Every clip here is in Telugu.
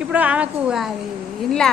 ఇప్పుడు ఆమెకు అది ఇంట్లో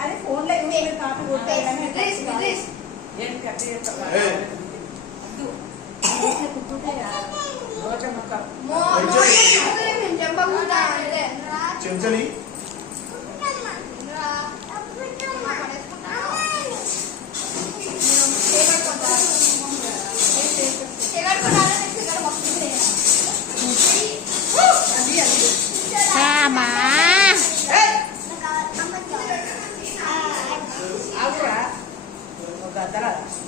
అదే ఫోన్ లో ఏమీ కాపీ కొట్టేయాలి Mama.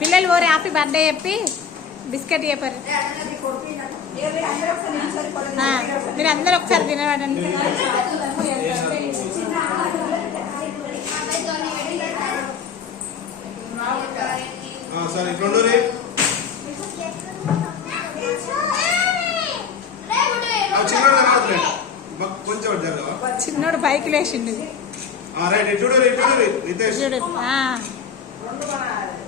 పిల్లలు ఓరే హ్యాపీ బర్త్డే చెప్పి బిస్కెట్ చెప్పారు మీరు అందరు ఒకసారి తినబడండి చిన్నోడు బైక్ లేచిండు రైట్ ఎట్టు ఆ